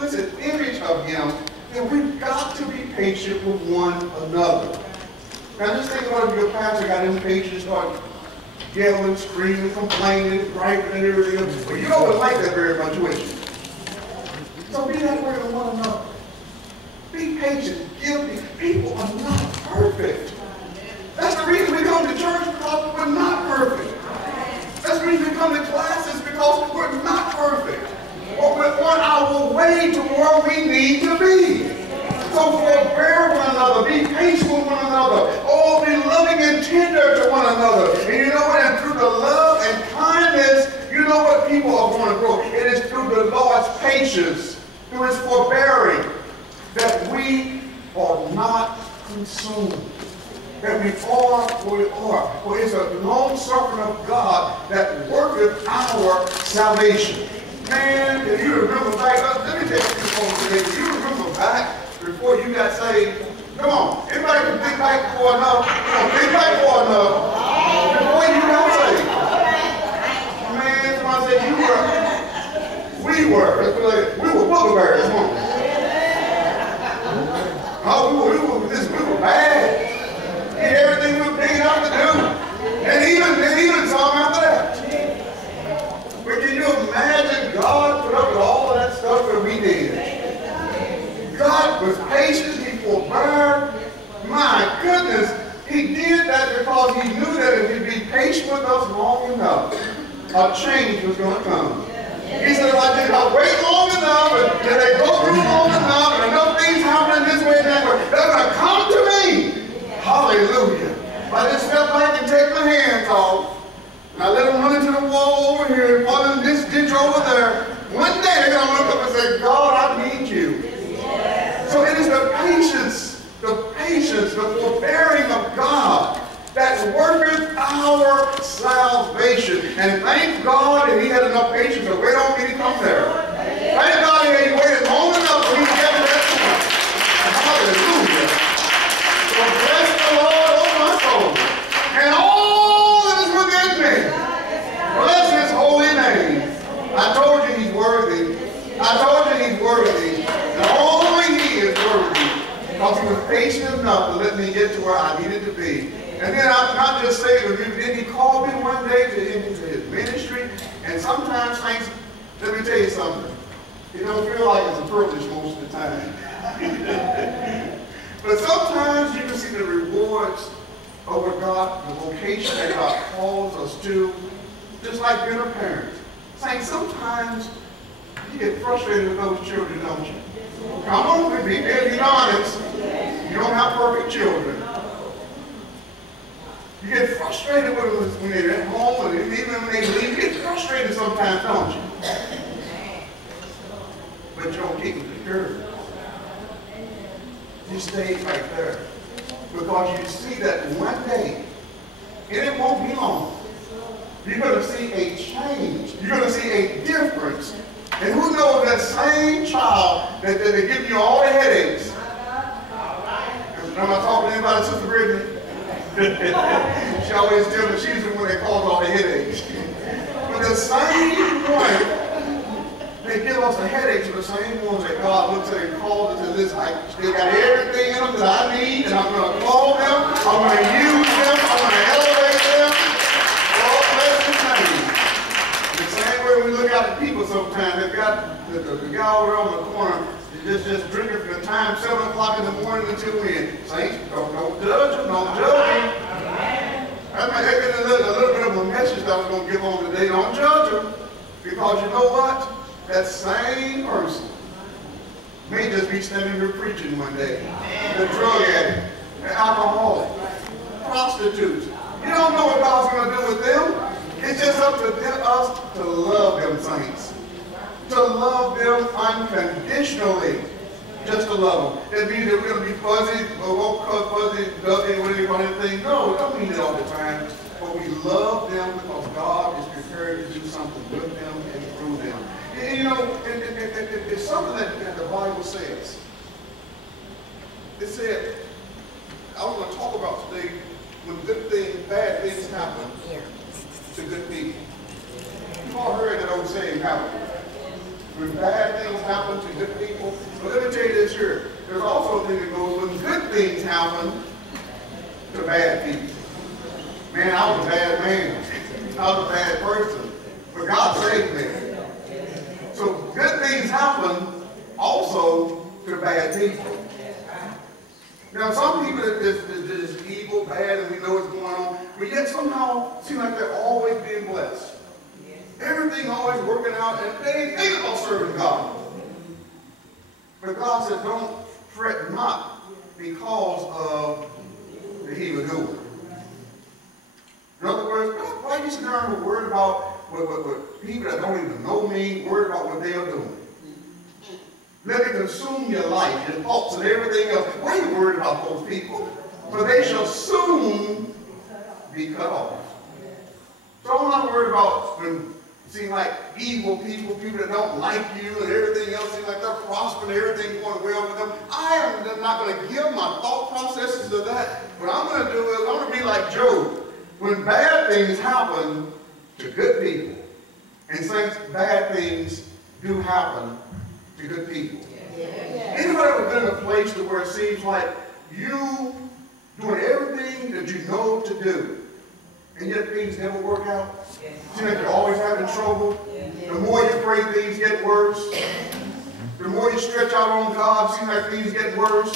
explicit image of him, then we've got to be patient with one another. Now just think about if your pastor got impatient and started yelling, screaming, complaining, griping, and everything else. But you don't like that very much, would you? So be that way with one another. Be patient. People are not perfect. That's the reason we come to church, because we're not perfect. That's the reason we come to classes, because we're not perfect. But we're on our way to where we need to be. So forbear one another, be patient with one another, oh, be loving and tender to one another. And you know what? And through the love and kindness, you know what people are going to grow. It is through the Lord's patience, through his forbearing, that we are not consumed. That we are where we are. For it's a long suffering of God that worketh our salvation. Man, if you remember back, let me take this on today. If you remember back before you got saved, come on. Anybody can think back for enough? Come on, think back for enough. Before you got saved. Man, somebody said you were. We were. We were buckabears, weren't we? Oh, we were bad. Did everything we were big enough to do. And even some after that. But can you imagine God put up with all of that stuff that we did? God was patient, he forbear. My goodness, he did that because he knew that if he'd be patient with us long enough, a change was going to come. He said, if I wait long enough, and if they go through long enough, and enough things happening this way and that way, they're going to come to me. Hallelujah. If I just step back and take my hands off, and I let them run into the wall over here, and fall in this ditch over there, one day they're going to look up and say, God, I need you. So it is the patience, the forbearing of God that worketh our salvation. And thank God that he had enough patience to wait on me to come there. Thank God that he waited long enough for me to get to that point. Hallelujah. So bless the Lord, oh my soul, and all that is within me. Bless his holy name. I told you he's worthy. I told you he's worthy. And only he is worthy. Because he was patient enough to let me get to where I needed to be. And then I'm not just saying, then he called me one day to his ministry. And sometimes things, let me tell you something. It don't feel like it's a privilege most of the time. But sometimes you can see the rewards of what God, the vocation that God calls us to, just like being a parent. Saying sometimes you get frustrated with those children, don't you? Come on, be honest. You don't have perfect children. You get frustrated with them when they're at home, and even when they leave. You get frustrated sometimes, don't you? But you don't keep them discouraged. You stay right there. Because you see that one day, and it won't be long, you're going to see a change. You're going to see a difference. And who knows that same child that they give you all the headaches? Am I talking to anybody, Sister Brittany? She always tells me she's the one that calls all the headaches. But the same one, they give us the headaches are the same ones that God looks at and calls us to this. They got everything in them that I need, and I'm going to call them, I'm going to use them, I'm going to elevate them. Oh, bless his name. The same way we look out at people sometimes. They've got the guy over on the corner just drinking from the time 7 o'clock in the morning until when. Saints, don't judge them, don't judge them. That might have been a little bit of a message that I was going to give on today. Don't judge them. Because you know what? That same person may just be standing here preaching one day. The drug addict, the alcoholic, prostitutes. You don't know what God's going to do with them. It's just up to us to love them, saints. To love them unconditionally. Just to love them. That means that we're going to be fuzzy, or won't cut fuzzy, dovey, whatever anything. No, it don't mean it all the time. But we love them because God is prepared to do something with them and through them. And, you know, it's something that the Bible says. It said, I was going to talk about today when good things, bad things happen to good people. You've all heard that old saying, happen. when bad things happen to good people. But let me tell you this here. There's also a thing that goes when good things happen to bad people. Man, I was a bad man. I was a bad person. But God saved me. So good things happen also to bad people. Now, some people are just evil, bad, and we know what's going on, but yet somehow seem like they're always being blessed. Everything always working out, and they ain't thinking about serving God. But God said, don't fret not because of the evildoer. In other words, why are you sitting there worried about what people that don't even know me, worried about what they are doing? Let it consume your life, your thoughts, and everything else. Why are you worried about those people? For they shall soon be cut off. So I'm not worried about when seem like evil people, people that don't like you, and everything else seems like they're prospering, everything going well with them. I am not going to give my thought processes to that. What I'm going to do is I'm going to be like Job. When bad things happen to good people, and saints, bad things do happen to good people. Anybody ever been in a place to where it seems like you doing everything that you know to do, and yet things never work out? Seems like you're always having trouble. The more you pray, things get worse. The more you stretch out on God, seems like things get worse.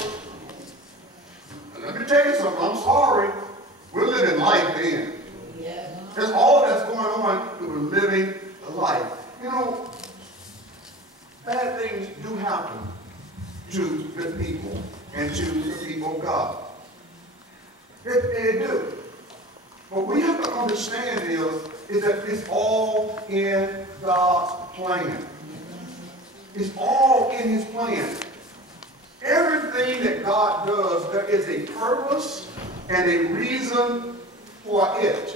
And let me tell you something, I'm sorry. We're living life then. That's all that's going on. We're living a life. You know, bad things do happen to good people and to the people of God. They do. What we have to understand is that it's all in God's plan. It's all in His plan. Everything that God does, there is a purpose and a reason for it.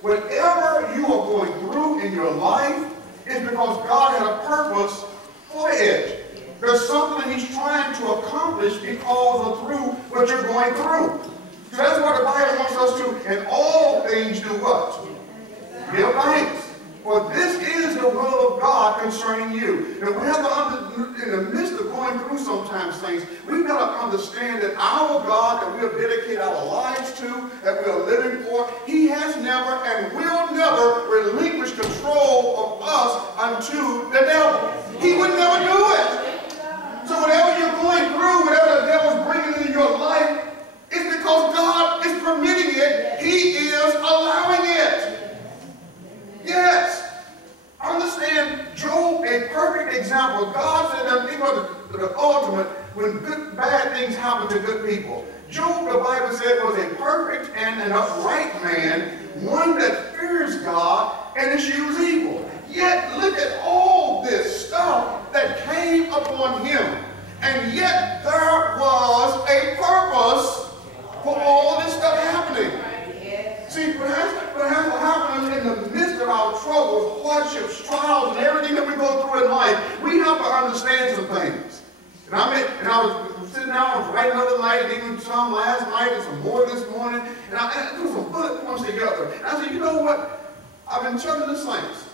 Whatever you are going through in your life is because God had a purpose for it. There's something He's trying to accomplish because of through what you're going through. So that's what the Bible wants us to, in all things do what? Give thanks. For this is the will of God concerning you. And we have to, in the midst of going through sometimes things, we've got to understand that our God that we have dedicated our lives to, that we are living for, He has never and will never relinquish control of us unto the devil. He would never do it. So whatever you're going through, whatever the devil's bringing into your life, it's because God is permitting it. He is allowing it. Yes. Understand Job, a perfect example. God said that think of the ultimate when bad things happen to good people. Job, the Bible said, was a perfect and an upright man, one that fears God and eschews evil. Yet look at all this stuff that came upon him. And yet there was a purpose for all this stuff happening. See, what has happened in the midst of our troubles, hardships, trials, and everything that we go through in life, we have to understand some things. And I was sitting down, I was writing another night, and even some last night, and some more this morning, and I threw some bullet points together. And I said, you know what? I've been telling the saints,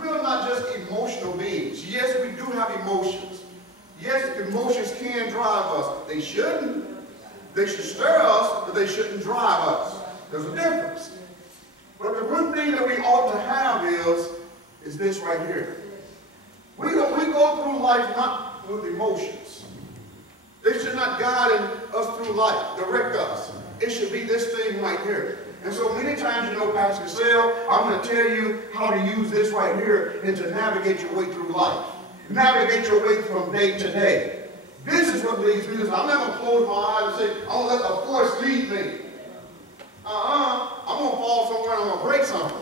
we are not just emotional beings. Yes, we do have emotions. Yes, emotions can drive us. They shouldn't. They should stir us, but they shouldn't drive us. There's a difference. But the one thing that we ought to have is this right here. We go through life not with emotions. They should not guide us through life, direct us. It should be this thing right here. And so many times, you know, Pastor Sale, I'm going to tell you how to use this right here and to navigate your way through life. Navigate your way from day to day. This is what leads me. I'm not going to close my eyes and say, I'm going to let the force lead me. I'm going to fall somewhere and I'm going to break something.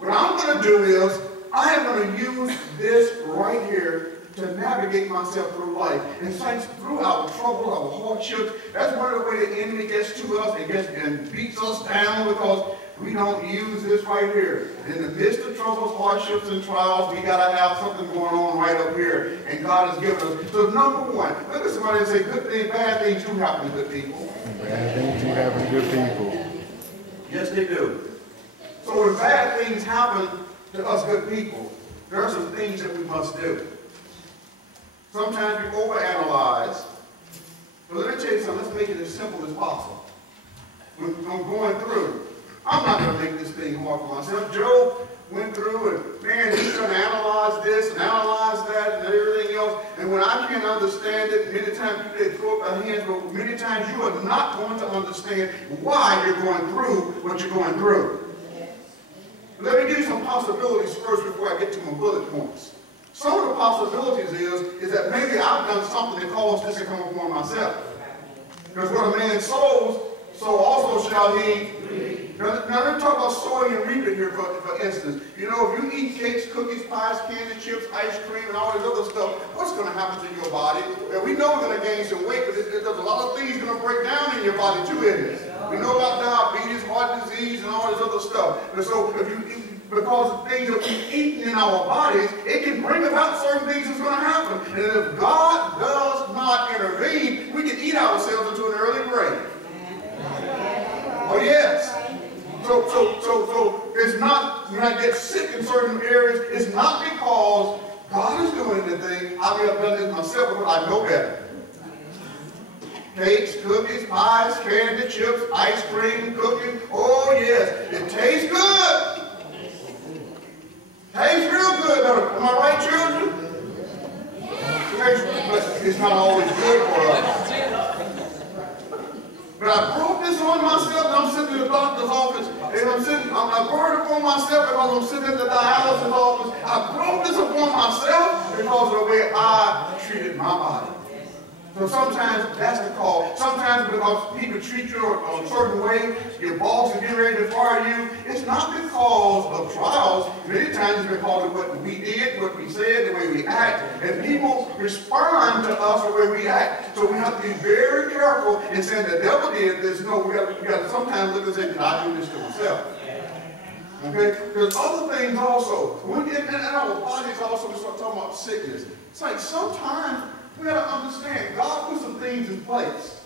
What I'm going to do is, I am going to use this right here to navigate myself through life. And saints, through our trouble, our hardships, that's one of the ways the enemy gets to us and beats us down because we don't use this right here. In the midst of troubles, hardships, and trials, we got to have something going on right up here. And God has given us. So number one, look at somebody and say, good things, bad things do happen to good people. Bad things do happen to good people. Yes, they do. So when bad things happen to us good people, there are some things that we must do. Sometimes we overanalyze. But let me tell you something, let's make it as simple as possible. When I'm going through, I'm not going to make this thing hard for myself. Job went through and, man, he's going to analyze this and analyze that and everything else. And when I can't understand it, many times people they throw up their hands, but many times you are not going to understand why you're going through what you're going through. Let me give you some possibilities first before I get to my bullet points. Some of the possibilities is that maybe I've done something that caused this to come upon myself. Because what a man sows, so also shall he reap. Now let me talk about sowing and reaping here, for instance. You know, if you eat cakes, cookies, pies, candy, chips, ice cream, and all this other stuff, what's going to happen to your body? And we know we're going to gain some weight, but there's a lot of things going to break down in your body too, isn't it? We know about diabetes, heart disease, and all this other stuff. And so if you because of things that we've eaten in our bodies, it can bring about certain things that's going to happen. And if God does not intervene, we can eat ourselves into an early grave. Oh yes. So it's not, when I get sick in certain areas, it's not because God is doing anything. I may have done this myself, but I know better. Cakes, cookies, pies, candy, chips, ice cream, cooking. Oh yes, it tastes good. Tastes real good, am I right, children? But it's not always good for us. But I brought this on myself, and I'm sitting in the doctor's office, and I brought it upon myself because I'm sitting in the dialysis office. I brought this upon myself because of the way I treated my body. So sometimes that's the call. Sometimes because people treat you a certain way, your boss is getting ready to fire you. It's not because of trials. Many times it's because of what we did, what we said, the way we act. And people respond to us the way we act. So we have to be very careful in saying the devil did this. No, we got to sometimes look and say, did I do this to myself? Okay? There's other things also. When we get in our bodies also, we start talking about sickness. It's like sometimes we got to understand, God put some things in place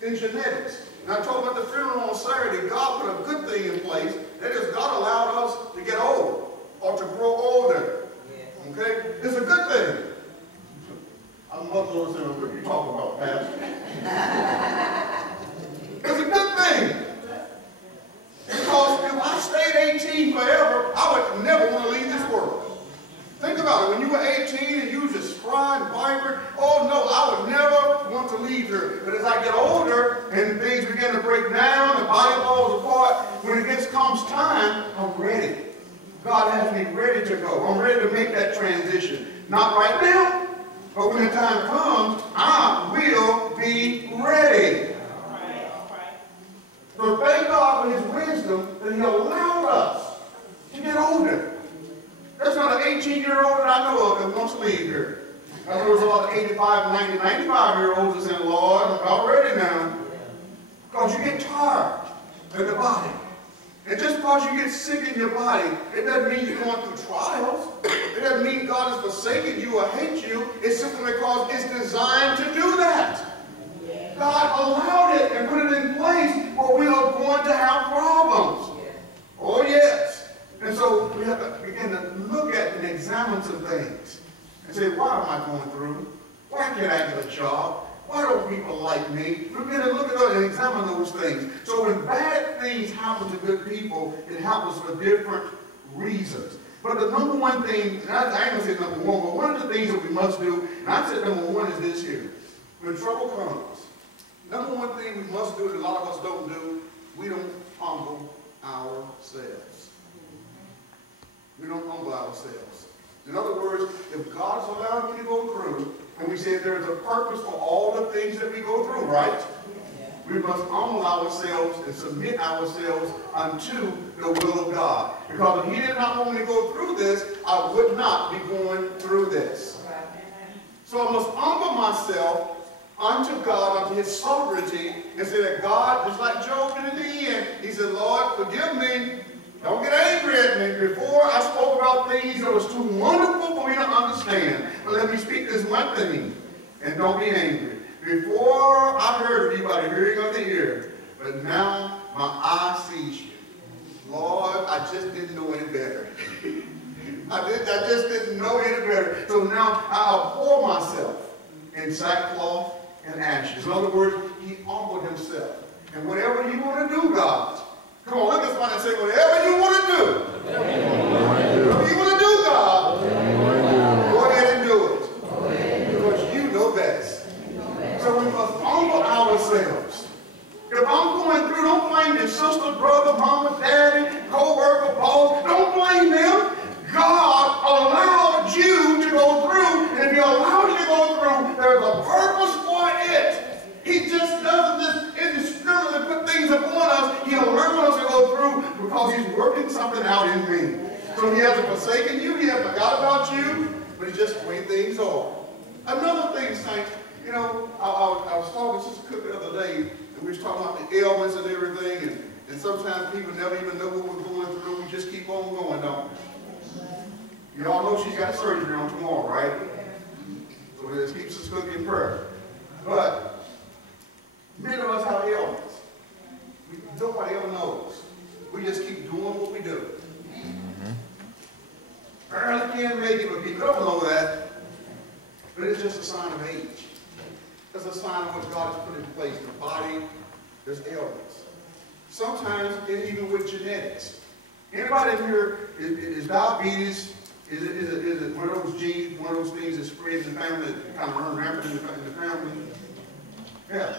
in genetics. And I told about the funeral on Saturday, God put a good thing in place. That is, God allowed us to get old or to grow older. Okay? It's a good thing. I love those things that you talk about, Pastor. It's a good thing. Because if I stayed 18 forever, I would never want to leave this world. Think about it. When you were 18 and you were just spry and vibrant, oh no, I would never want to leave here. But as I get older and things begin to break down, the body falls apart, when it comes time, I'm ready. God has me ready to go. I'm ready to make that transition. Not right now, but when the time comes, I will be ready. So thank God for His wisdom that He allowed us to get older. There's not an 18-year-old that I know of that wants to leave here. I know there's a lot of 85, 90, 95-year-olds that say, Lord, I'm about ready now. Because you get tired in the body. And just because you get sick in your body, it doesn't mean you're going through trials. It doesn't mean God has forsaken you or hates you. It's simply because it's designed to do that. God allowed it and put it in place where we are going to have problems. Oh, yes. And so we have to begin to look at and examine some things and say, why am I going through? Why can't I get a job? Why don't people like me? We begin to look at those and examine those things. So when bad things happen to good people, it happens for different reasons. But the number one thing, and I ain't going to say number one, but one of the things that we must do, and I said number one is this here. When trouble comes, number one thing we must do that a lot of us don't do, we don't humble ourselves. We don't humble ourselves. In other words, if God is allowing me to go through, and we say there's a purpose for all the things that we go through, right? We must humble ourselves and submit ourselves unto the will of God. Because if He did not want me to go through this, I would not be going through this. So I must humble myself unto God, unto His sovereignty, and say that God, just like Job did in the end, he said, Lord, forgive me. Don't get angry at me. Before I spoke about things that was too wonderful for me to understand. But let me speak this one thing, and don't be angry. Before I heard you by the hearing of the ear, but now my eye sees you. Lord, I just didn't know any better. I just didn't know any better. So now I abhor myself in sackcloth and ashes. In other words, he humbled himself. And whatever you want to do, God, come on, look at somebody and say, whatever you want to do, whatever you want to do, God, go ahead and do it. Because you know best. So we must humble ourselves. If I'm going through, don't blame your sister, brother, mama, daddy, co-worker, boss. Don't blame them. God allowed you to go through, and if he allowed you to go through, there's a purpose for it. He just doesn't just indiscriminately put things upon us. He allows us to go through because he's working something out in me. So he hasn't forsaken you, he hasn't forgot about you, but he's just the way things are. Another thing, saints, you know, I was talking to Sister Cook the other day, and we was talking about the ailments and everything, and sometimes people never even know what we're going through. We just keep on going, don't we? You all know she's got surgery on tomorrow, right? So let's keep Sister Cook in prayer. But many of us have ailments. Nobody ever knows. We just keep doing what we do. Barely can't make it, but people don't know that. But it's just a sign of age. It's a sign of what God has put in place. In the body, there's ailments. Sometimes, even with genetics. Anybody in here is diabetes? Is it one of those genes, one of those things that spread in the family, that kind of run rampant in the family? Yeah.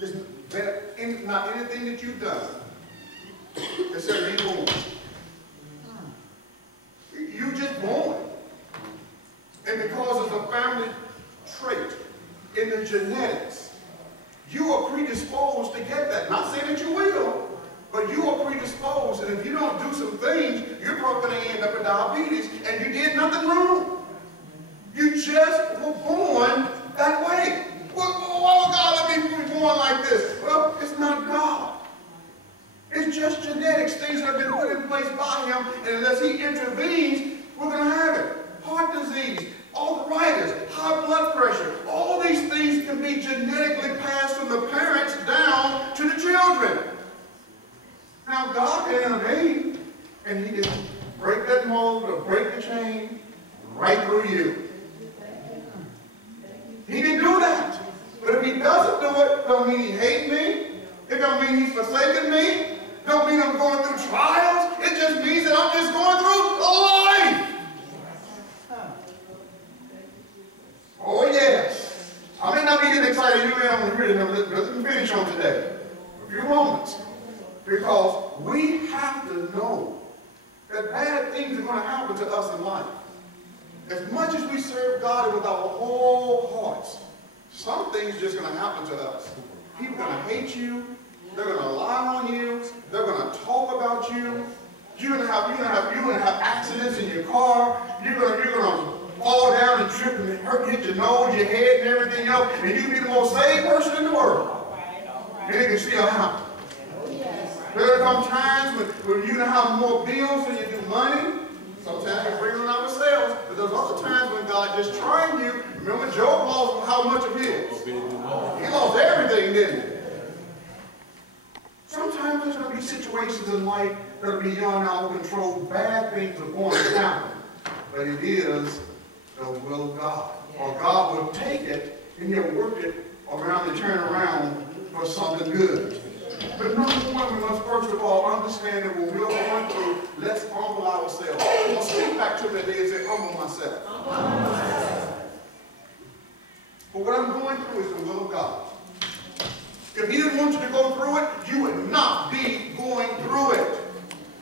It's not anything that you've done except be born. You just born. And because it's a family trait in the genetics, you are predisposed to get that. Not saying that you will, but you are predisposed. And if you don't do some things, you're probably going to end up with diabetes, and you did nothing wrong. You just were born that way. Why would God let me be born like this? Well, it's not God. It's just genetics, things that have been put in place by him, and unless he intervenes, we're going to have it. Heart disease, arthritis, high blood pressure, all these things can be genetically passed from the parents down to the children. Now, God can intervene, and he can break that mold or break the chain right through you. He can do that. But if he doesn't do it, don't mean he hates me. It don't mean he's forsaken me. Don't mean I'm going through trials. It just means that I'm just going through life. Oh, yes. I may not be getting excited. You may have to hear it. Let me finish on today. A few moments. Because we have to know that bad things are going to happen to us in life. As much as we serve God with our whole hearts, some things are just going to happen to us. People are going to hate you. They're going to lie on you. They're going to talk about you. You're going to have accidents in your car. You're going to fall down and trip and hit your nose, your head, and everything else. And you can be the most saved person in the world. And it can still happen. There come times when you're going to have more bills than you do money. Sometimes we bring it on ourselves. But there's other times when God just trying you. Remember, Job lost how much of his? He lost everything, didn't he? Sometimes there's going to be situations in life that are beyond our control. Bad things are going to happen. But it is the will of God. Or God will take it and he'll work it around and turn around for something good. But number one, we must first of all understand that when we're going through, let's humble ourselves. I'll speak back to that day and say, humble myself. But what I'm going through is the will of God. If he didn't want you to go through it, you would not be going through it.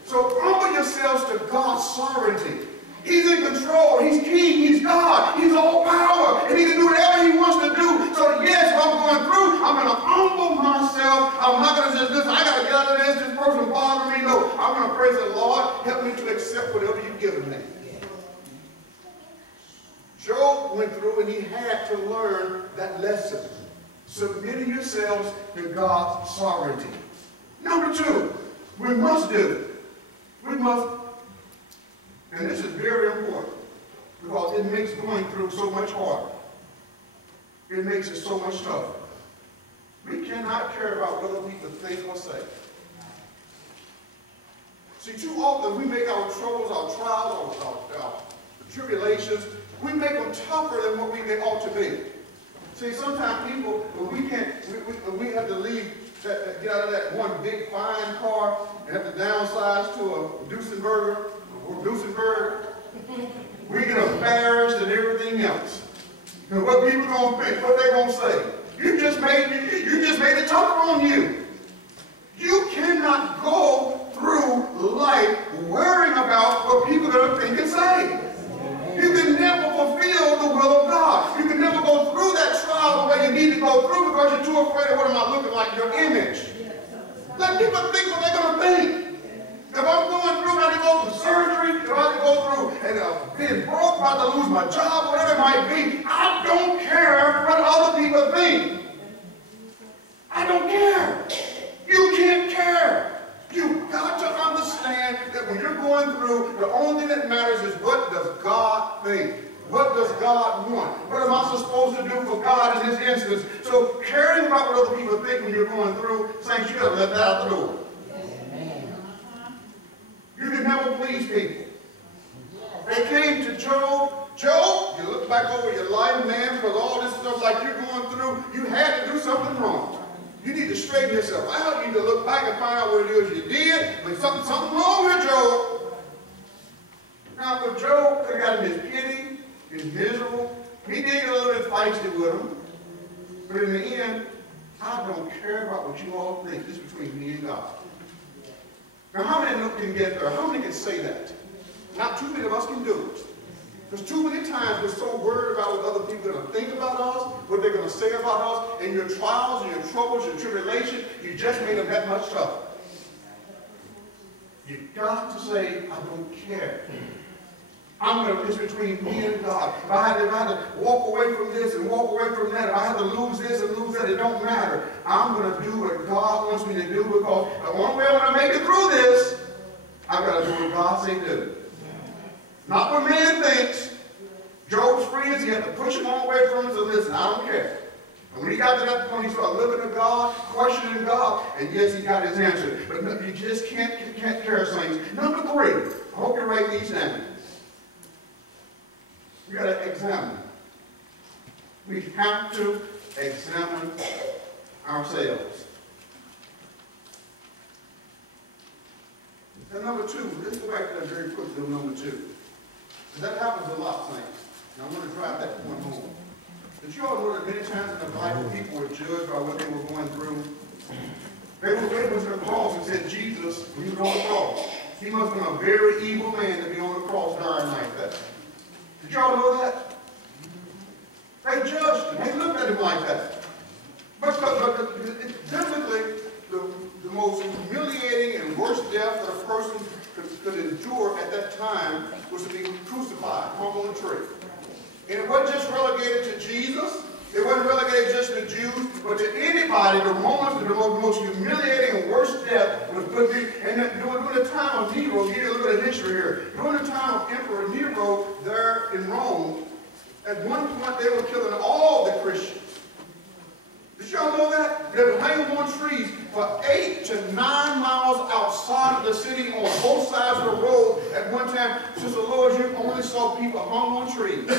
So humble yourselves to God's sovereignty. He's in control. He's king. He's God. He's all power. And he can do whatever he wants to do. So yes, if I'm going through, I'm going to humble myself. I'm not going to just listen, I got to get out of this person bothering me. No, I'm going to praise the Lord. Help me to accept whatever you've given me. Job went through and he had to learn that lesson. Submitting yourselves to God's sovereignty. Number two, we must do. We must. And this is very important because it makes going through so much harder. It makes it so much tougher. We cannot care about what other people think or say. See, too often we make our troubles, our trials, our tribulations, we make them tougher than what they ought to be. See, sometimes people, when we have to leave, get out of that one big fine car and have to downsize to a Duesenberger or Duesenberg, we get embarrassed and everything else. Because what people gonna think, what they gonna say? You just made it tougher on you. You cannot go through life worrying about what people are going to think and say. You can never fulfill the will of God. You can never go through that trial the way you need to go through because you're too afraid of what am I looking like, your image. Let people think what they're going to think. If I'm going through, I have to go through surgery, if I have to go through and being broke, about to lose my job, whatever it might be, I don't care what other people think. I don't care. You can't care. You've got to understand that when you're going through, the only thing that matters is what does God think? What does God want? What am I supposed to do for God in this instance? So caring about what other people think when you're going through, saints, you got to let that out the door. You can never please people. They came to Job. Job, you look back over your life, man, because all this stuff like you're going through, you had to do something wrong. You need to straighten yourself out. You need to look back and find out what it is you did. But something wrong with Job. Now, if Job could have gotten his pity, his miserable, he did get a little bit feisty with him. But in the end, I don't care about what you all think. This is between me and God. Now, how many can get there? How many can say that? Not too many of us can do it. Because too many times we're so worried about what other people are going to think about us, what they're going to say about us, and your trials, and your troubles, your tribulation, you just made them that much tougher. You've got to say, I don't care. It's between me and God. If I had to walk away from this and walk away from that, if I had to lose this and lose that, it don't matter. I'm going to do what God wants me to do because the only way I'm going to make it through this, I've got to do what God say do. Not what man thinks. Job's friends, he had to push him all away from him and say, listen, I don't care. And when he got to that point, he started looking at God, questioning God, and yes, he got his answer. But no, you just can't care, saints. Number 3, I hope you're writing these down. We got to examine. We have to examine ourselves. And number 2, let's go back to that very quickly, number 2. That happens a lot, saints. And I want to drive that point home. Did you all know that many times in the Bible, people were judged by what they were going through? They were waiting for the cross and said, Jesus, when he was on the cross, he must have been a very evil man to be on the cross dying like that. Did y'all know that? They judged him. They looked at him like that. But typically, the most humiliating and worst death that a person could endure at that time was to be crucified, hung on a tree. And it wasn't just relegated to Jesus. It wasn't relegated just to Jews, but to anybody. The most humiliating and worst death was put in. And during the time of Nero, give you a little bit of history here. During the time of Emperor Nero there in Rome, at one point they were killing all the Christians. Did y'all know that? They were hanging on trees for 8 to 9 miles outside of the city on both sides of the road at one time. Since the Lord, you only saw people hung on trees.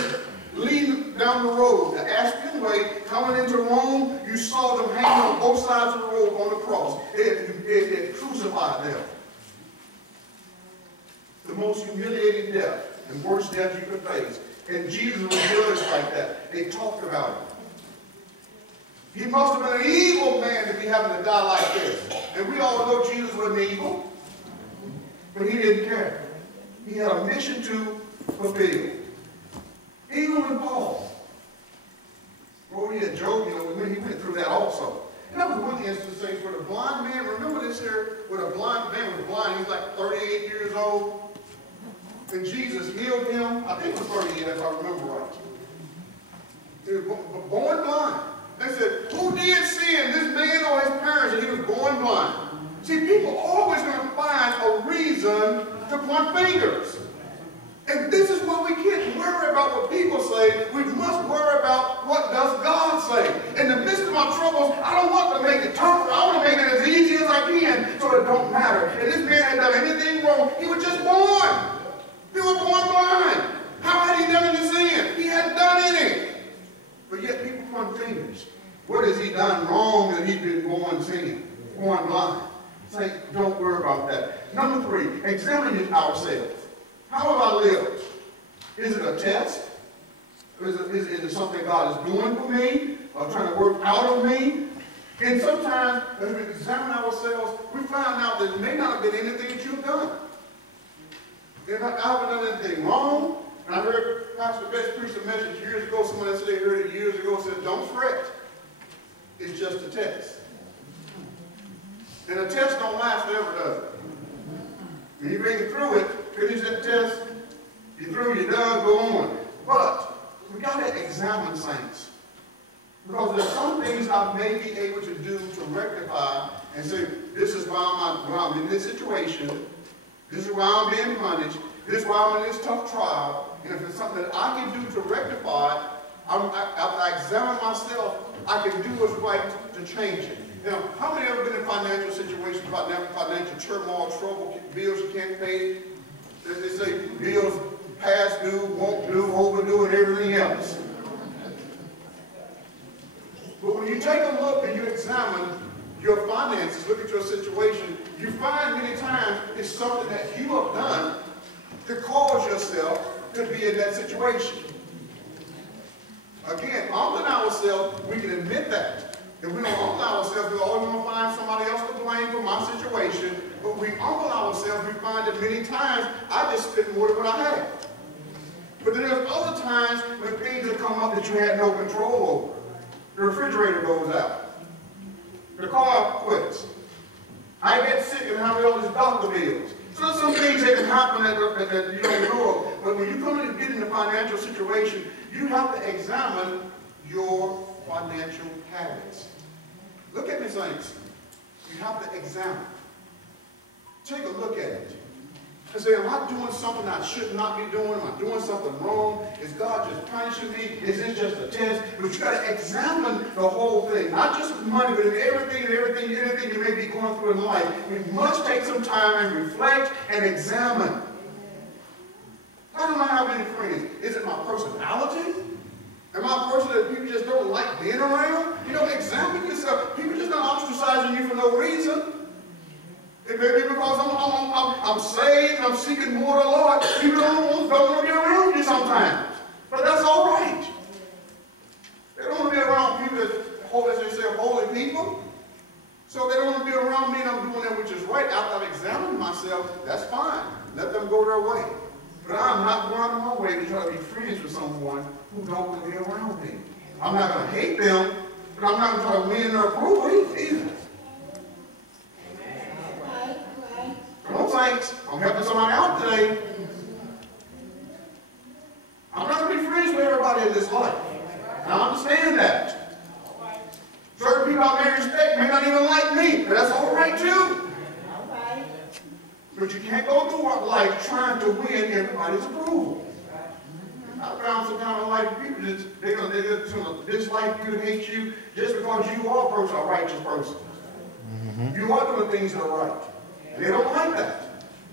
Leading down the road, the Appian Way, coming into Rome, you saw them hanging on both sides of the road on the cross. They crucified them. The most humiliating death and worst death you could face. And Jesus was judged like that. They talked about it. He must have been an evil man to be having to die like this. And we all know Jesus wasn't evil. But he didn't care. He had a mission to fulfill. Even with Paul. Oh yeah, Job, he went through that also. And that was one instance where the blind man, remember this here, where the blind man was blind, he was like 38 years old. And Jesus healed him. I think it was 38 if I remember right. He was born blind. They said, who did sin, this man or his parents, and he was born blind? See, people are always going to find a reason to point fingers. And this is why we can't worry about what people say. We must worry about what does God say. In the midst of my troubles, I don't want to make it tougher. I want to make it as easy as I can so it don't matter. And this man had done anything wrong. fingers. What has he done wrong that he's been going sin, going blind? Say, don't worry about that. Number 3, examine ourselves. How have I lived? Is it a test? Is it something God is doing for me or trying to work out of me? And sometimes, as we examine ourselves, we find out that it may not have been anything that you've done. I haven't done anything wrong. And I heard Pastor Best preach a message years ago. Someone that said they heard it years ago said, don't fret. It's just a test. And a test don't last forever, does it? When you make it through it, finish that test, you're through, you're done, go on. But we got to examine saints. Because there's some things I may be able to do to rectify and say, this is why I'm in this situation. This is why I'm being punished. This is why I'm in this tough trial. And if it's something that I can do to rectify it, after I examine myself, I can do what's right to change it. Now, how many have ever been in financial situations, financial turmoil, trouble, bills you can't pay? They say bills past due, won't do, overdue, and everything else. But when you take a look and you examine your finances, look at your situation, you find many times it's something that you have done to cause yourself to be in that situation. Again, humbling ourselves, we can admit that. If we don't humble ourselves, we're always going to find somebody else to blame for my situation. But we humble ourselves, we find that many times I just spent more than what I had. But then there's other times when things have come up that you had no control over. The refrigerator goes out. The car quits. I get sick and have all these doctor bills. So there's some things that can happen that you don't know. But when you come to get in a financial situation, you have to examine your financial habits. Look at me, saints. You have to examine. Take a look at it. And say, am I doing something I should not be doing? Am I doing something wrong? Is God just punishing me? Is this just a test? But you got to examine the whole thing. Not just with money, but in anything you may be going through in life. We must take some time and reflect and examine. Why don't I have any friends? Is it my personality? Am I a person that people just don't like being around? You know, examine yourself. People just not ostracizing you for no reason. It may be because I'm saved and I'm seeking more of the Lord. People don't want to be around you sometimes. But that's all right. They don't want to be around people that, as they say, holy people. So they don't want to be around me and I'm doing that which is right. After I've examined myself, that's fine. Let them go their way. But I'm not going out of my way to try to be friends with someone who don't want to be around me. I'm not going to hate them, but I'm not going to try to win their approval either. Come on, saints. I'm helping somebody out today. I'm not going to be friends with everybody in this life. And I understand that. Certain people I may respect may not even like me, but that's all right too. But you can't go through life trying to win everybody's approval. I found sometimes in life people they're going to dislike you and hate you just because you are a righteous person. You are doing things that are right. They don't like that.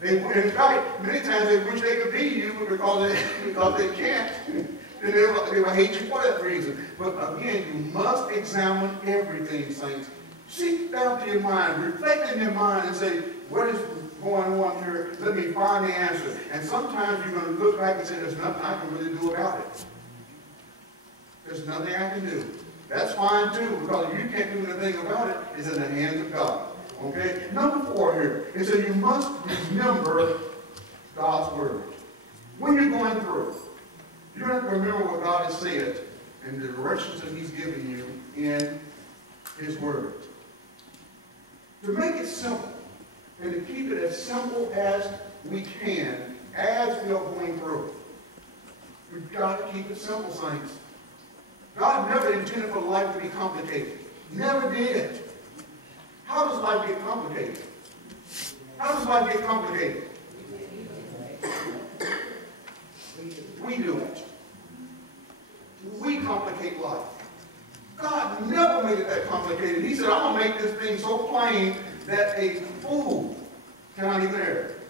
In fact, many times they wish they could be you, but because they can't, and they will hate you for that reason. But again, you must examine everything, saints. Seek down to your mind, reflect in your mind and say, what is going on here? Let me find the answer. And sometimes you're going to look back and say, there's nothing I can really do about it. There's nothing I can do. That's fine too, because if you can't do anything about it, it's in the hands of God. Okay? Number 4 here is that you must remember God's word. When you're going through, you have to remember what God has said and the directions that he's given you in his word. To make it simple and to keep it as simple as we can as we are going through. We've got to keep it simple, saints. God never intended for life to be complicated. Never did. How does life get complicated? How does life get complicated? We do it. We complicate life. God never made it that complicated. He said, I'm going to make this thing so plain that a fool cannot even bear it.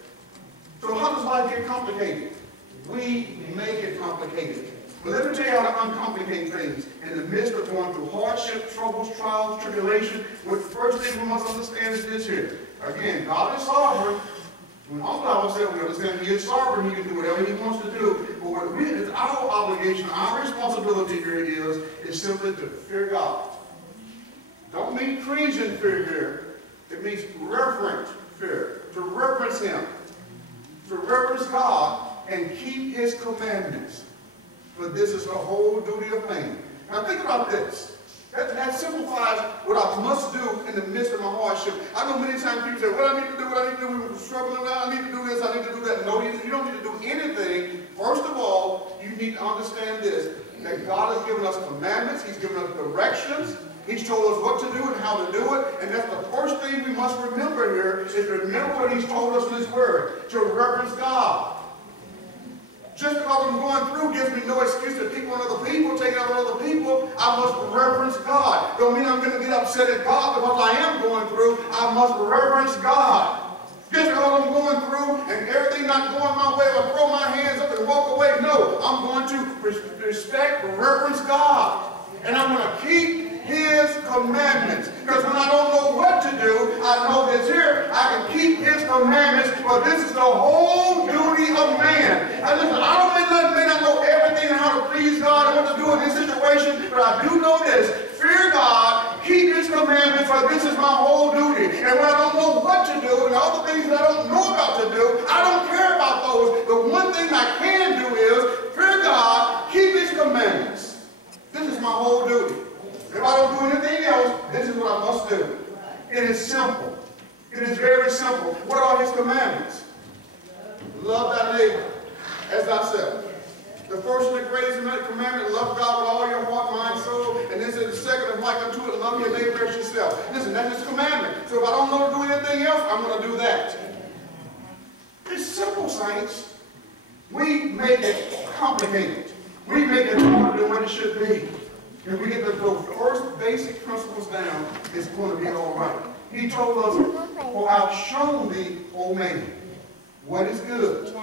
So how does life get complicated? We make it complicated. But let me tell you how to uncomplicate things. In the midst of going through hardship, troubles, trials, tribulation, what the first thing we must understand is this here. Again, God is sovereign. When all Bible said we understand He is sovereign, He can do whatever He wants to do. But what it's our obligation, our responsibility here is simply to fear God. Don't mean cringing fear here. It means reverent fear. To reverence Him. To reverence God and keep His commandments. For this is the whole duty of man. Now think about this. That simplifies what I must do in the midst of my hardship. I know many times people say, what I need to do, we're struggling now, I need to do this, I need to do that. No, you don't need to do anything. First of all, you need to understand this, that God has given us commandments, He's given us directions, He's told us what to do and how to do it, and that's the first thing we must remember here, is remember what He's told us in His Word, to reverence God. Just because I'm going through gives me no excuse to pick on other people, take out on other people. I must reverence God. Don't mean I'm going to get upset at God because I am going through. I must reverence God. Just because I'm going through and everything not going my way, I throw my hands up and walk away. No, I'm going to respect, reverence God. And I'm going to keep His commandments. Because when I don't know what to do, I know this here. I can keep His commandments, but this is the whole duty of man. And listen, I may not know everything and how to please God and what to do in this situation, but I do know this. Fear God, keep His commandments, for this is my whole duty. And when I don't know what to do and all the things that I don't know about to do, I don't care about those. The one thing I can do is fear God, keep His commandments. This is my whole duty. If I don't do anything else, this is what I must do. It is simple. It is very simple. What are His commandments? Love thy neighbor as thyself. The first and the greatest commandment, love God with all your heart, mind, soul. And this is the second, and like unto it, love your neighbor as yourself. Listen, that's His commandment. So if I don't know to do anything else, I'm going to do that. It's simple, saints. We make it complicated. We make it harder than what it should be. If we get those first basic principles down, it's going to be all right. He told us, for I've shown thee, O man, what is good.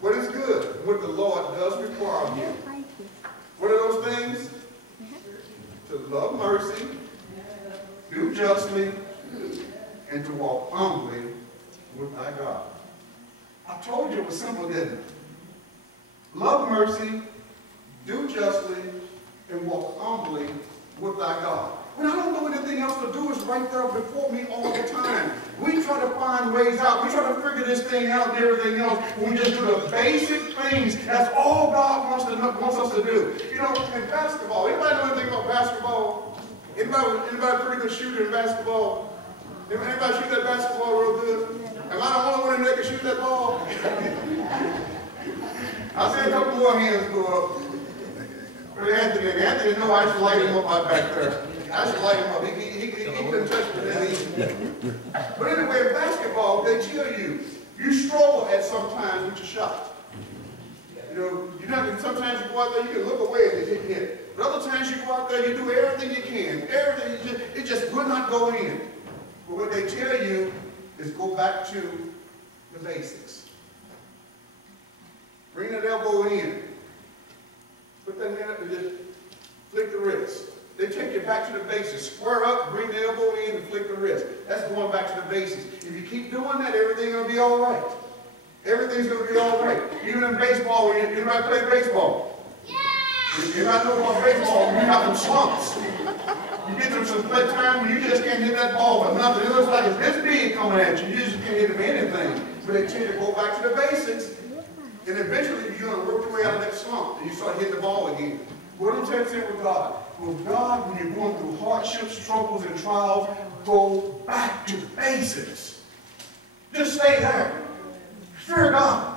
What is good? What the Lord does require of you. What are those things? To love mercy, do justly, and to walk humbly with thy God. I told you it was simple, didn't it? Love mercy, do justly, and walk humbly with thy God. When I don't know anything else to do, it's right there before me all the time. We try to find ways out. We try to figure this thing out and everything else. We just do the basic things. That's all God wants us to do. You know, in basketball, anybody know anything about basketball? Anybody pretty good shooter in basketball? Anybody shoot that basketball real good? Am I the only one that can shoot that ball? I see a couple more hands go up. Anthony, no, I should light him up back there. I should light him up. He couldn't touch me that easy. But anyway, in basketball, they tell you, you struggle at sometimes with your shot. You know, sometimes you go out there, you can look away and it hit. But other times you go out there, you do everything you can. It just would not go in. But what they tell you is go back to the basics. Bring that elbow in. Put that hand up and just flick the wrist. They take you back to the basics. Square up, bring the elbow in, and flick the wrist. That's going back to the basics. If you keep doing that, everything's going to be all right. Everything's going to be all right. Even in baseball, when you might play baseball. Yeah! If I know about baseball, you have some slumps. You get to some play time when you just can't hit that ball for nothing. It looks like it's this big coming at you. You just can't hit it for anything. But they tell you to go back to the basics. And eventually you're going to work your way out of that slump and you start hitting the ball again. What I'm saying with God, with God, when you're going through hardships, troubles, and trials, go back to the basics. Just stay there. Fear God.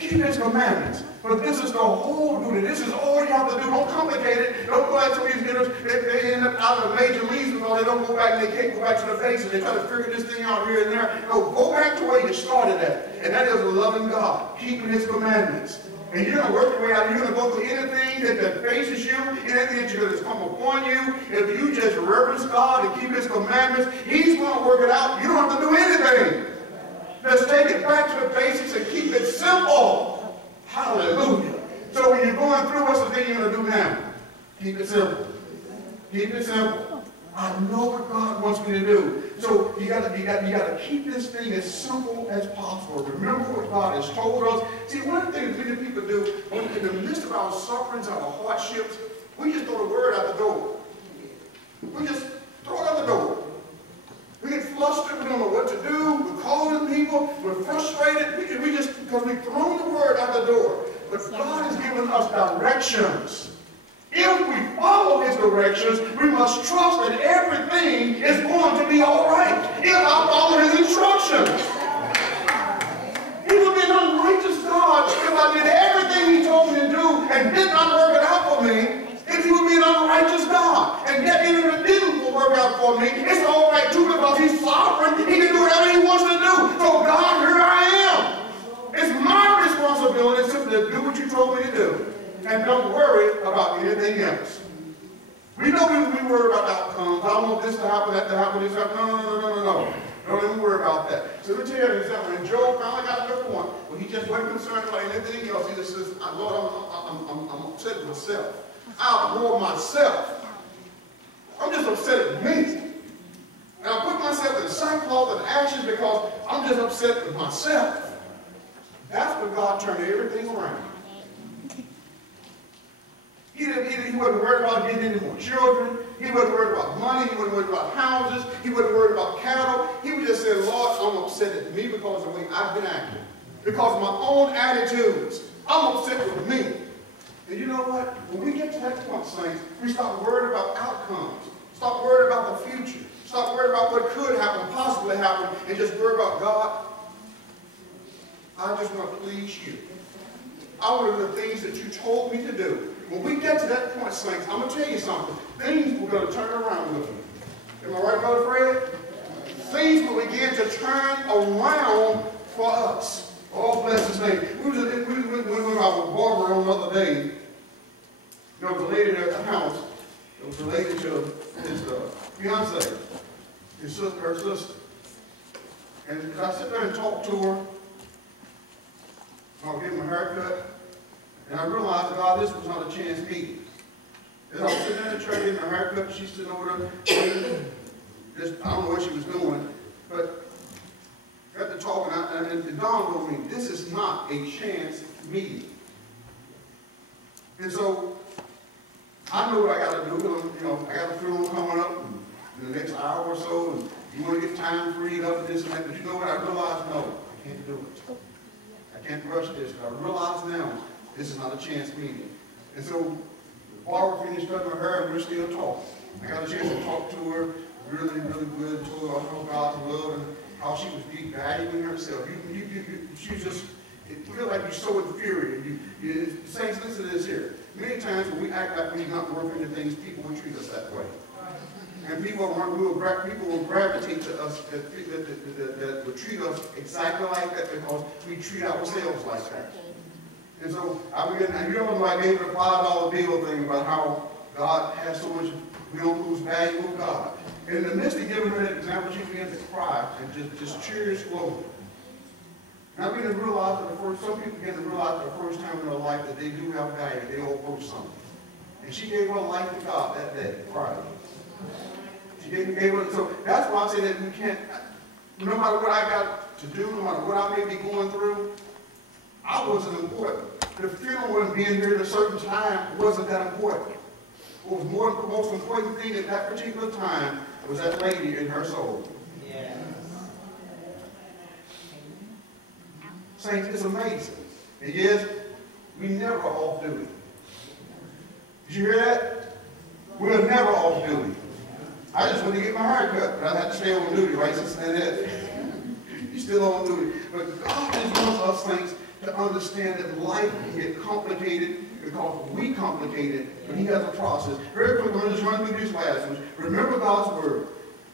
Keep His commandments. But this is the whole duty. This is all you have to do. Don't complicate it. Don't go out to these hitters. They end up out of the major leagues because they don't go back and they can't go back to the basics. They try to figure this thing out here and there. No, go back to where you started at. And that is loving God, keeping His commandments. And you're going to work your way out. You're going to go through anything that faces you, anything that you're going to come upon you. If you just reverence God and keep His commandments, He's going to work it out. You don't have to do anything. Just take it back to the basics and keep it simple. Hallelujah. So when you're going through, what's the thing you're going to do now? Keep it simple. Keep it simple. I know what God wants me to do. So you got to keep this thing as simple as possible. Remember what God has told us. See, one of the things many people do, in the midst of our sufferings, our hardships, we just throw the word out the door. We just throw it out the door. We get flustered. We don't know what to do. We're calling people. We're frustrated. We just, because we've thrown the word out the door. But God has given us directions. If we follow his directions, we must trust that everything is going to be all right if I follow his instructions. He would be an unrighteous God if I did everything he told me to do and did not work it out for me. If he would be an unrighteous God, and yet even if it didn't work out for me, it's all right too, because he's sovereign. He can do whatever he wants to do. So God, here I am. It's my responsibility simply to do what you told me to do. And don't worry about anything else. We know we worry about outcomes. I want this to happen, that to happen, this to happen. No. Don't even worry about that. So let me tell you something. When Job finally got to the point where he just wasn't concerned about anything else, he just says, Lord, I'm upset with myself. I abhor myself. I'm just upset at me. And I put myself in sackcloth and ashes because I'm just upset with myself. That's when God turned everything around. He wasn't worried about getting any more children. He wasn't worried about money. He wasn't worried about houses. He wasn't worried about cattle. He was just saying, Lord, I'm upset at me because of the way I've been acting. Because of my own attitudes. I'm upset with me. And you know what? When we get to that point, saints, we stop worrying about outcomes. Stop worrying about the future. Stop worrying about what could happen, possibly happen, and just worry about God. I just want to please you. I want to do the things that you told me to do. When we get to that point, saints, I'm going to tell you something. Things were going to turn around with me. Am I right, Brother Fred? Things will begin to turn around for us. Oh, bless his name. We went with our barber on the other day. There was a lady there at the house. It was related to his fiancée, her sister. And I sit there and talk to her. I'll give him a haircut. And I realized, God, this was not a chance meeting. As I was sitting in the church getting my haircut, she's sitting over there. I don't know what she was doing, but got to talking, and it dawned on me, this is not a chance meeting. And so, I know what I got to do. I got a funeral coming up in the next hour or so, and you want to get time freed up and this and that. But you know what? I realized, no, I can't do it. I can't rush this. But I realize now, this is not a chance meeting. And so, Barbara finished cutting her hair, and we're still talking. I got a chance to talk to her really, really good, told her about God's love and how she was devaluing herself. She just, it feels like you're so inferior. Saints, listen to this here. Many times when we act like we're not worth anything, people will treat us that way. And people will gravitate to us that will treat us exactly like that because we treat ourselves like that. And so I began, and you know, I gave her a $5 bill thing about how God has so much, we don't lose value with God. And in the midst of giving her that example, she began to cry and just tears flowing. And I began to realize that some people begin to realize for the first time in their life that they do have value, they owe worth something. And she gave her life to God that day, Friday. She gave her, so that's why I say that we can't, no matter what I got to do, no matter what I may be going through, I wasn't important. The funeral and being here at a certain time wasn't that important. What was the most important thing at that particular time was that lady in her soul. Yeah. Saints, it's amazing. And yes, we never off duty. Did you hear that? We're never off duty. I just went to get my hair cut, but I had to stay on duty, right? Since that, you're still on duty. But God just wants us, saints, to understand that life can get complicated because we complicate it, but he has a process. Very quickly, we'll just run through these last ones. Remember God's word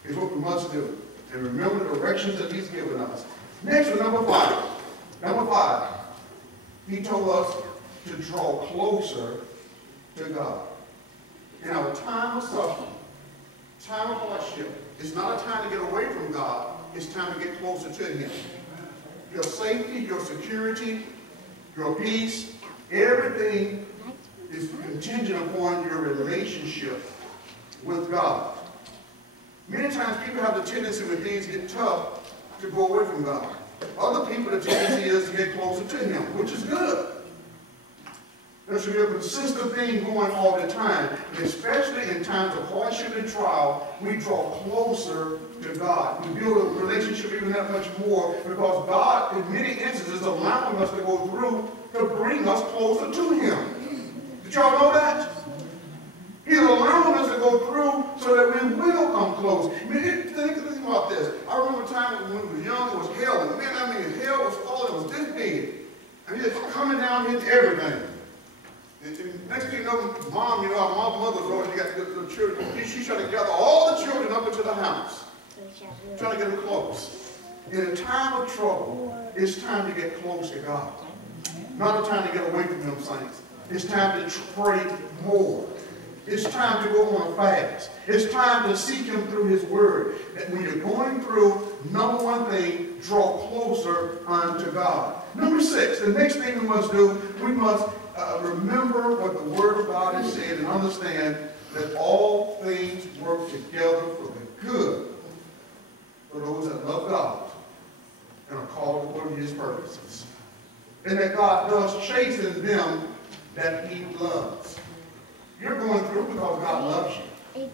is what we must do. And remember the directions that he's given us. Next one, number 5. Number 5, he told us to draw closer to God. In our time of suffering, time of hardship, it's not a time to get away from God, it's time to get closer to him. Your safety, your security, your peace, everything is contingent upon your relationship with God. Many times people have the tendency when things get tough to go away from God. Other people, the tendency is to get closer to Him, which is good. There should be a consistent thing going all the time. And especially in times of hardship and trial, we draw closer to God. We build a relationship even that much more because God, in many instances, is allowing us to go through to bring us closer to Him. Did y'all know that? He's allowing us to go through so that we will come close. I mean, think about this. I remember a time when we were young, it was hell. And man, I mean, hell was falling, it was this big. I mean, it's coming down into everything. And next thing you know, Mom, you know, our mother's always got the children. She's trying to gather all the children up into the house. Trying to get them close. In a time of trouble, it's time to get close to God. Not a time to get away from Him, saints. It's time to pray more. It's time to go on a fast. It's time to seek Him through His Word. And when you're going through, number one thing, draw closer unto God. Number 6, the next thing we must do, we must remember what the Word of God has said and understand that all things work together for the good for those that love God and are called according to His purposes. And that God does chasten them that He loves. You're going through because God loves you.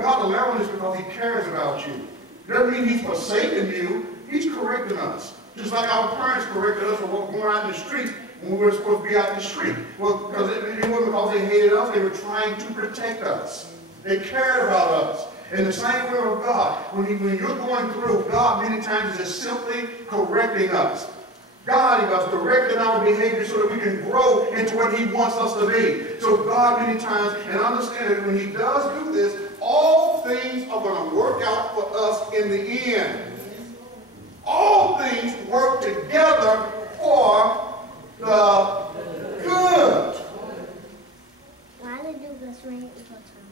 God allowing this because He cares about you. Doesn't mean He's forsaken you. He's correcting us. Just like our parents corrected us for going out in the street when we were supposed to be out in the street. Well, because it wasn't because they hated us. They were trying to protect us. They cared about us. In the same way with God, when you're going through, God many times is just simply correcting us. God is directing our behavior so that we can grow into what He wants us to be. So God many times, and understand that when He does do this, all things are going to work out for us in the end. All things work together for the good.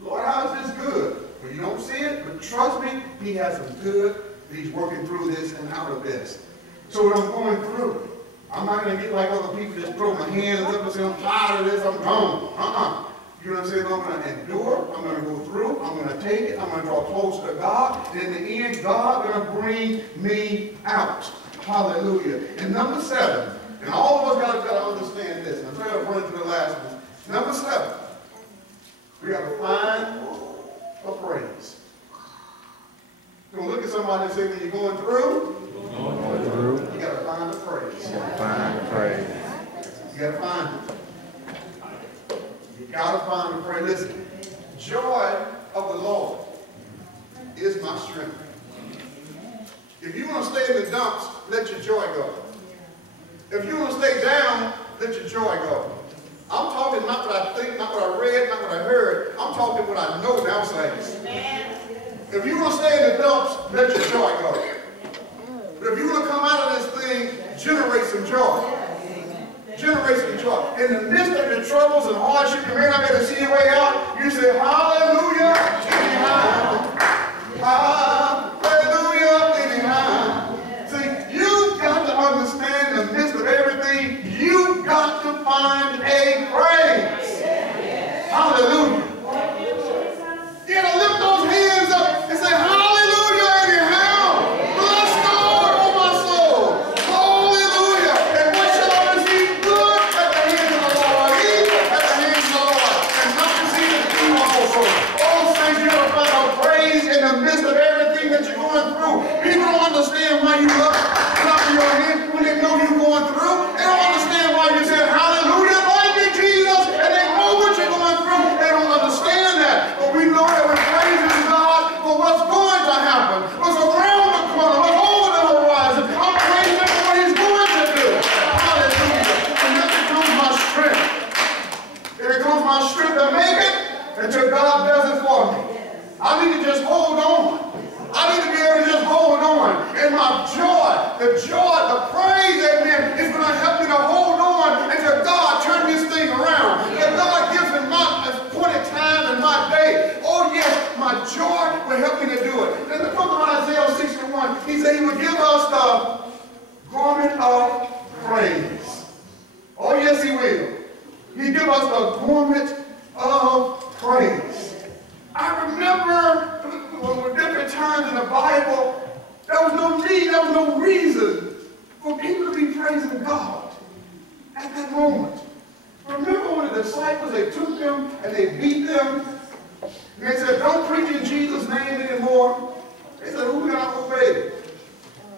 Lord, how is this good? Well, you don't see it, but trust me, He has some good. He's working through this and out of this. So what I'm going through, I'm not going to get like other people, just throw my hands up and say, I'm tired of this, I'm gone. You know what I'm saying? I'm going to endure, I'm going to go through, I'm going to take it, I'm going to draw closer to God, and in the end, God is going to bring me out. Hallelujah. And number 7, and all of us got to understand this, and I'm trying to run into the last one. Number 7, we got to find a praise. You're going to look at somebody and say, when you're going through, you got to find the praise. You got to find the praise. You got to find it. You got to find the praise. Listen, joy of the Lord is my strength. If you want to stay in the dumps, let your joy go. If you want to stay down, let your joy go. I'm talking not what I think, not what I read, not what I heard. I'm talking what I know now, saints. If you want to stay in the dumps, let your joy go. But if you want to come out of this thing, generate some joy. Generate some joy. In the midst of your troubles and hardship, you may not be able to see your way out. You say, hallelujah, anyhow. Hallelujah, anyhow. See, you've got to understand in the midst of everything, you've got to find a praise. Hallelujah. You got to lift those hands up and say, hallelujah, anyhow. Bless the Lord, oh my soul. Hallelujah. And what shall I receive? Good at the hands of the Lord. Evil at the hands of the Lord. And not receive the evil also. All things you got to find a praise in the midst of everything that you're going through. People don't understand why you clap your hands when they know you're going through. They don't understand why you say hallelujah, thank you, Jesus. And they know what you're going through. They don't understand that. But we know that we're praising God for what's going to happen. What's around the corner. What's over the horizon. I'm praising Him for what He's going to do. Hallelujah. And that becomes my strength. It becomes my strength to make it until God does it for me. I need to just hold on. I need to be able to just hold on. And my joy, the praise, amen, is going to help me to hold on until God turns this thing around. That God gives me my appointed time and my day. Oh yes, my joy will help me to do it. In the book of Isaiah 61, He said He would give us the garment of praise. yes, he will. He give us the garment of praise. I remember different times in the Bible, there was no need, there was no reason for people to be praising God at that moment. Remember when the disciples, they took them and they beat them, and they said, don't preach in Jesus' name anymore. They said, who can I obey?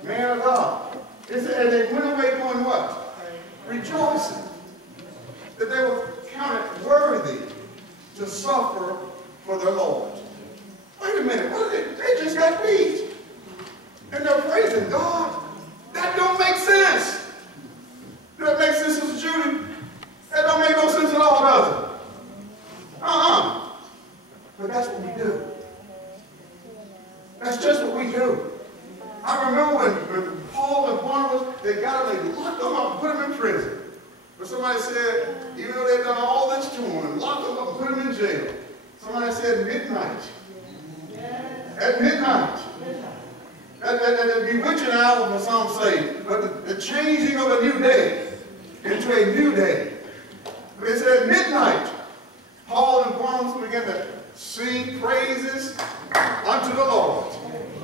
Man of God. They said, and they went away doing what? Rejoicing. That they were counted worthy to suffer for their Lord. Wait a minute, what did they just got beat. And they're praising God. That don't make sense. Does that make sense, Sister Judy? That don't make no sense at all, does it? But that's what we do. That's just what we do. I remember when Paul and Barnabas, they got them, they locked them up and put them in prison. But somebody said, even though they've done all this to them and locked them up and put them in jail, somebody said midnight. At midnight. That bewitching hour, for some say, but the changing of a new day into a new day. They said at midnight, Paul and Barnabas began to sing praises unto the Lord.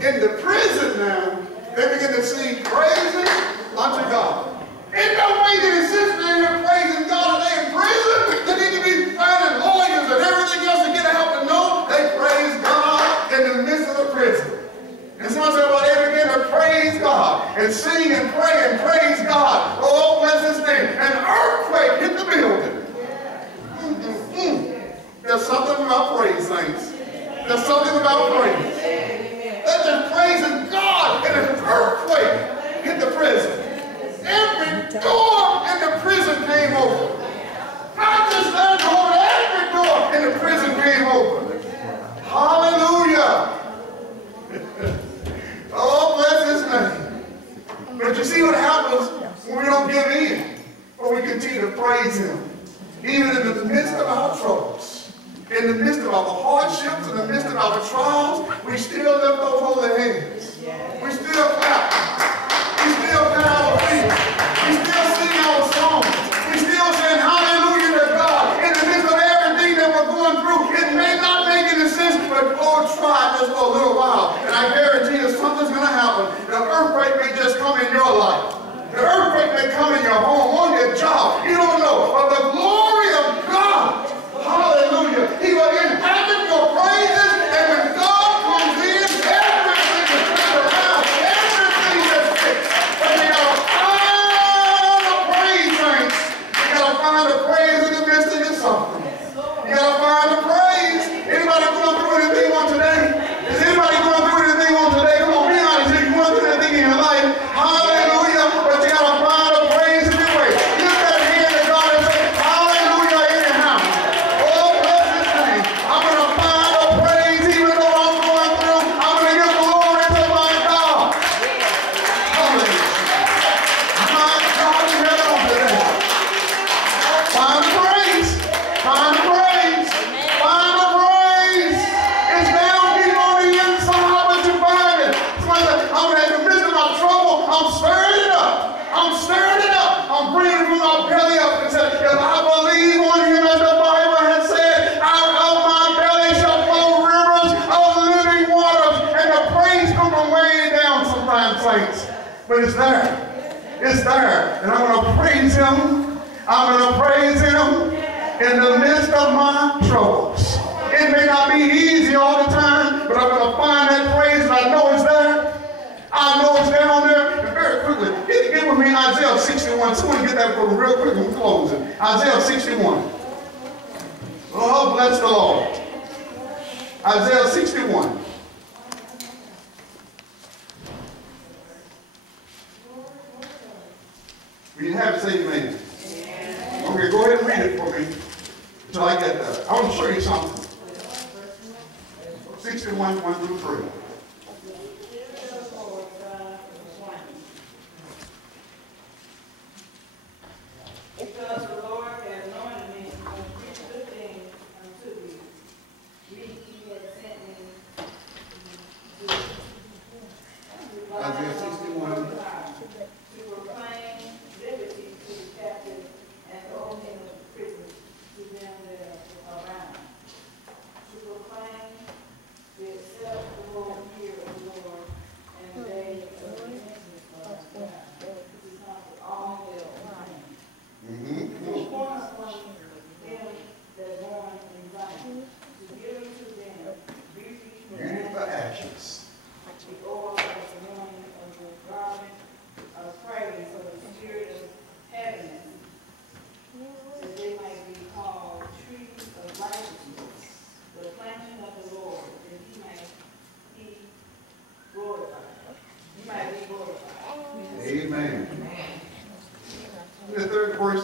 In the prison now, they begin to sing praises unto God. It don't make any sense they're praising God and they're in prison. They need to be finding lawyers and everything else to get help and know they praise God in the midst of the prison. And someone said, well, they begin to praise God and sing and pray and praise God. Oh, bless his name. An earthquake hit the building. There's something about praise, saints. There's something about praise. They're just praising God, and an earthquake hit the prison. Every door in the prison came open. Not just that door, every door in the prison came open. Hallelujah. Oh, bless his name. But you see what happens when we don't give in, or we continue to praise him. Even in the midst of our troubles, in the midst of our hardships, in the midst of our trials, we still lift those holy hands. We still clap. We still put our feet. We still sing our songs. We still sing hallelujah to God. In the midst of everything that we're going through, it may not make any sense, but oh, try just for a little while. And I guarantee you something's going to happen. The earthquake may just come in your life. The earthquake may come in your home, on your job. You don't know. But the glory of God, hallelujah, he will inhabit your praises. And when God comes in, everything is turned around. Everything is fixed. But you got to find a praise, saints. You got to find a praise in the midst of your suffering. You got to find a praise. Anybody going through anything on today? Is anybody going through anything on today? Come on, be honest. If you're going through anything in your life, hallelujah. But you got to find a praise in your way. Lift that hand to God and say, hallelujah, anyhow. Oh, bless his name. I'm going to find a praise even though I'm going through. I'm going to give glory to my God. Hallelujah. My God, you have it on today. Find a praise. Find a praise. Find a praise. It's down deep on the inside, but you find it. Somebody said, I'm in the midst of my trouble. I'm stirring it up. I'm stirring it up. I'm bringing it from my belly up and said, if I believe on him as the Bible has said, out of my belly shall flow rivers of living waters. And the praise comes from way down sometimes, saints. But it's there. It's there. And I'm going to praise him. I'm going to praise him in the midst of my troubles. It may not be easy all the time, but I'm going to find that praise and I know it's there. I know it's down there. And very quickly, get with me Isaiah 61. Someone get that for me real quick and we're closing. Isaiah 61. Oh, bless the Lord. Isaiah 61. We have it, say amen. Okay, go ahead and read it for me until I get there. I want to show you something. 61, 1 through 3. Because the Lord has anointed me to preach good things unto you. He has sent me to Isaiah 61. to proclaim liberty to the captive and to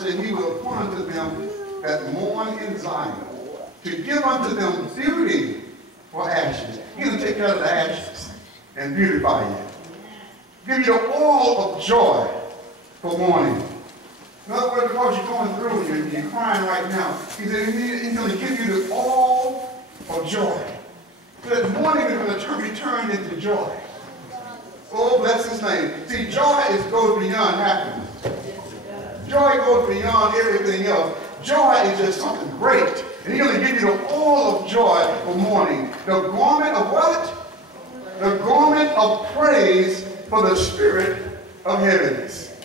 said he will appoint unto them that mourn in Zion, to give unto them beauty for ashes. He's going to take care of the ashes and beautify you. Give you the oil of joy for mourning. In other words, because you're going through and you're crying right now, he said he's going to give you the oil of joy. So that mourning is going to be turned into joy. Oh, bless his name. See, joy goes beyond happiness. Joy goes beyond everything else. Joy is just something great. And he's going to give you the oil of joy for mourning. The garment of what? The garment of praise for the spirit of heaviness.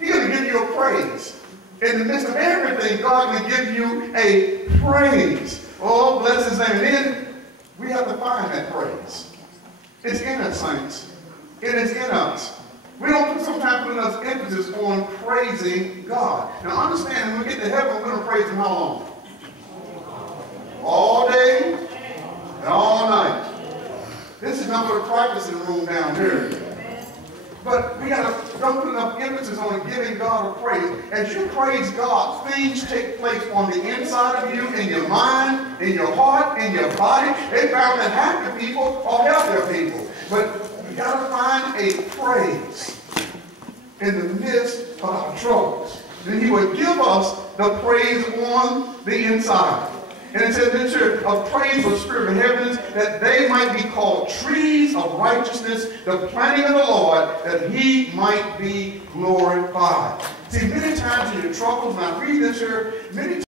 He's going to give you a praise. In the midst of everything, God will give you a praise. Oh, bless his name. And then we have to find that praise. It's in us, saints. It is in us. We don't sometimes put enough emphasis on praising God. Now understand, when we get to heaven, we're going to praise him how long? All day and all night. This is not for the practicing room down here. But we don't put enough emphasis on giving God a praise. As you praise God, things take place on the inside of you, in your mind, in your heart, in your body. They found that happy people are healthier people. But we got to find a praise in the midst of our troubles. Then he will give us the praise on the inside. And it says this here, a praise for the spirit of heaviness, that they might be called trees of righteousness, the planting of the Lord, that he might be glorified. See, many times in your troubles, when I read this here, many times